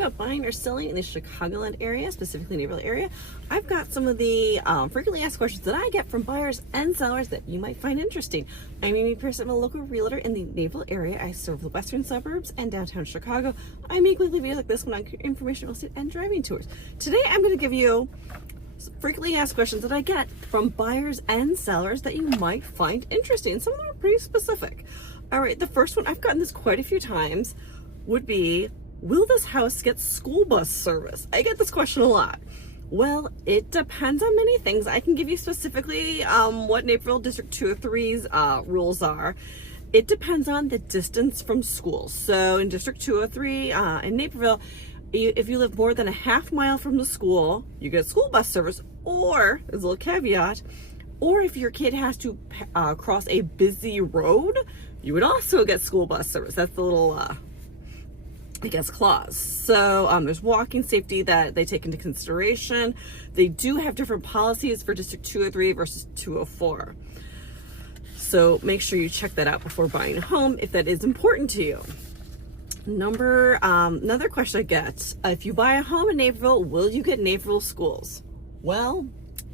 thinking about buying or selling in the Chicagoland area, specifically Naperville area, I've got some of the frequently asked questions that I get from buyers and sellers that you might find interesting. I'm Amy Pearson, I'm a local realtor in the Naperville area. I serve the western suburbs and downtown Chicago. I make weekly videos like this one on information, real estate, and driving tours. Today I'm going to give you frequently asked questions that I get from buyers and sellers that you might find interesting. Some of them are pretty specific. All right, the first one, I've gotten this quite a few times, would be, will this house get school bus service? I get this question a lot. Well, it depends on many things. I can give you specifically what Naperville District 203's rules are. It depends on the distance from schools. So in District 203 in Naperville, if you live more than a half mile from the school, you get school bus service, or, as a little caveat, or if your kid has to cross a busy road, you would also get school bus service. That's the little I guess clause. So there's walking safety that they take into consideration. They do have different policies for District 203 versus 204. So make sure you check that out before buying a home if that is important to you. Another question I get, if you buy a home in Naperville, will you get Naperville schools? Well,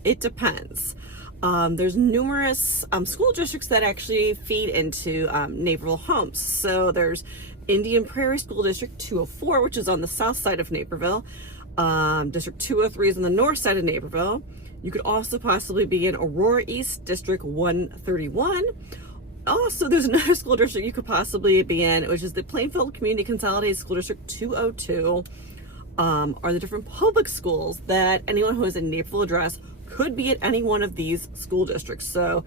it depends. There's numerous school districts that actually feed into Naperville homes. So there's Indian Prairie School District 204, which is on the south side of Naperville. District 203 is on the north side of Naperville. You could also possibly be in Aurora East District 131. Also, there's another school district you could possibly be in, which is the Plainfield Community Consolidated School District 202. Are the different public schools that anyone who has a Naperville address could be at any one of these school districts. So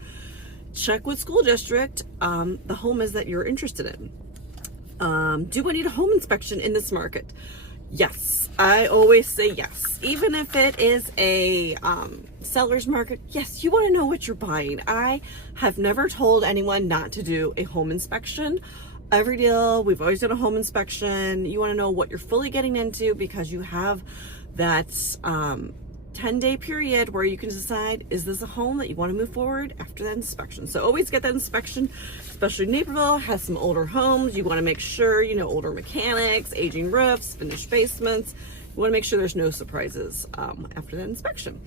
check what school district the home is that you're interested in. Do I need a home inspection in this market? Yes, I always say yes. Even if it is a seller's market, yes, you want to know what you're buying. I have never told anyone not to do a home inspection. Every deal, we've always done a home inspection. You want to know what you're fully getting into because you have that 10-day period where you can decide, is this a home that you want to move forward after that inspection? So always get that inspection, especially Naperville has some older homes. You want to make sure, you know, older mechanics, aging roofs, finished basements. You want to make sure there's no surprises after that inspection.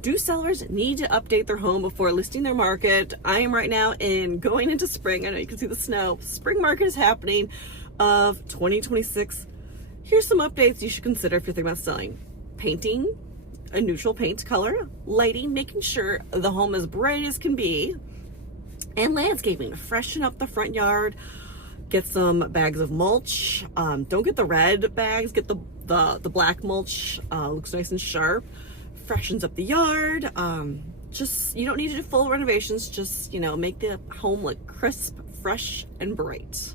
Do sellers need to update their home before listing their market? I am right now going into spring. I know you can see the snow. Spring market is happening of 2026. Here's some updates you should consider if you're thinking about selling. Painting, a neutral paint color, lighting, making sure the home is bright as can be, and landscaping. Freshen up the front yard. Get some bags of mulch. Don't get the red bags, get the black mulch. Looks nice and sharp. Freshens up the yard. You don't need to do full renovations, just, you know, make the home look crisp, fresh, and bright.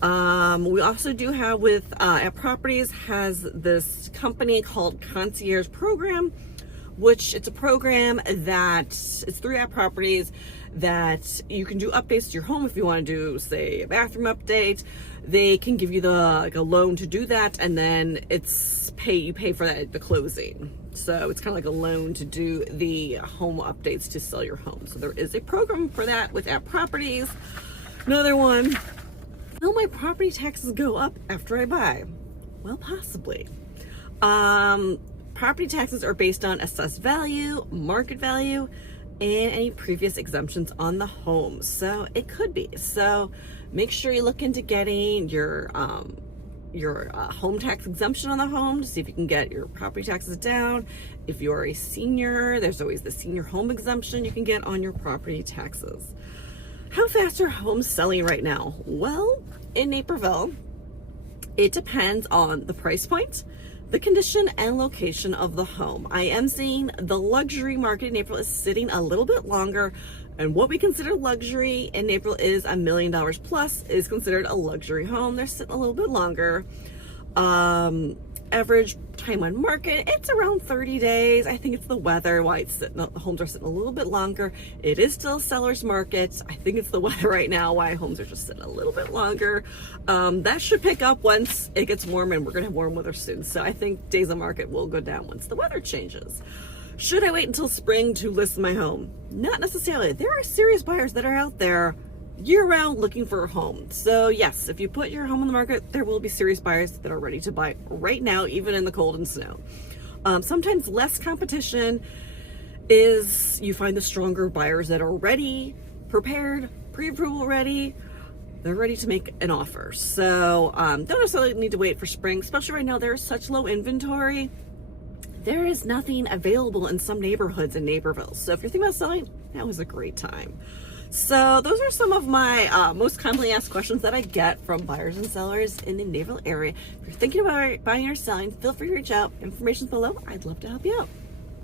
We also do have at Properties has this company called Concierge Program, which it's a program that it's through at Properties that you can do updates to your home. If you want to do, say, a bathroom update, they can give you a loan to do that, and then you pay for that at the closing. So it's kind of like a loan to do the home updates to sell your home. So there is a program for that with at Properties. Another one. Will my property taxes go up after I buy? Well, possibly. Property taxes are based on assessed value, market value, and any previous exemptions on the home. So it could be. So make sure you look into getting your home tax exemption on the home to see if you can get your property taxes down. If you're a senior, there's always the senior home exemption you can get on your property taxes. How fast are homes selling right now? Well, in Naperville, it depends on the price point, the condition, and location of the home. I am seeing the luxury market in Naperville is sitting a little bit longer, and what we consider luxury in Naperville is $1 million plus is considered a luxury home. They're sitting a little bit longer. Average time on market, it's around 30 days. I think it's the weather why the homes are sitting a little bit longer. It is still a seller's market. I think it's the weather right now why homes are just sitting a little bit longer. That should pick up once it gets warm, and we're gonna have warm weather soon. So I think days on market will go down once the weather changes. Should I wait until spring to list my home? Not necessarily. There are serious buyers that are out there year-round looking for a home. So yes, if you put your home on the market, there will be serious buyers that are ready to buy right now, even in the cold and snow. Sometimes less competition is you find the stronger buyers that are ready, prepared, pre-approval ready. They're ready to make an offer. So don't necessarily need to wait for spring, especially right now. There is such low inventory. There is nothing available in some neighborhoods in Naperville. So if you're thinking about selling, now is a great time. So those are some of my most commonly asked questions that I get from buyers and sellers in the Naperville area. If you're thinking about buying or selling, feel free to reach out. Information's below. I'd love to help you out.